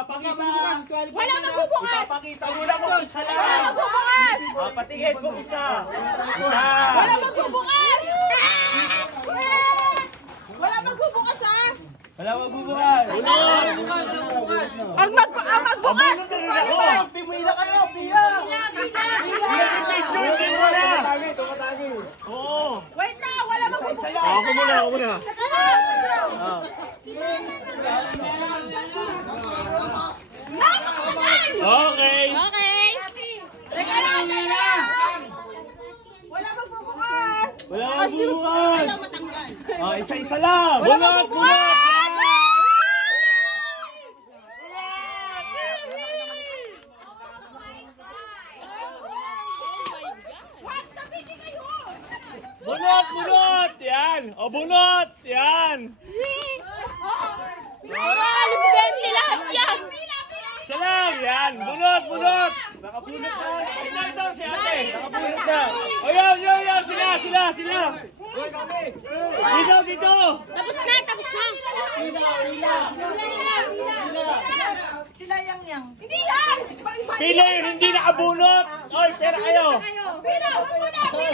ipapakita. Wala magbubukas! Ipapakita mo lang kung isa Wala lang. magbubukas! Patingin kung isa. Isa. Wala magbubukas! Wala magbubukas ha! Wala magbubukas. Ang magbukas! Pimila kayo, pila. Oo. Wait lang! Wala magbubukas! Isa lang. Ako muna. Saka lang! Okay. Okay! Teka lang! Teka lang! Wala magbubukas! Wala magbubukas. Oh, isa-isa lang. Wala magbubukas! What? Tabigin kayo! Bunot. Yan. O, bunot. Yan. Puro alis 20 lahat yan! Isa lang. Yan. Bunot. Nakabunot na. Ito, si ate. Nakabunot na. O, yan. Sila. Dito. Tapos na! Sila yang. Hindi yan! Pila yung hindi nakabunot. Oy, pera kayo. Pila! Wag mo na! Pila!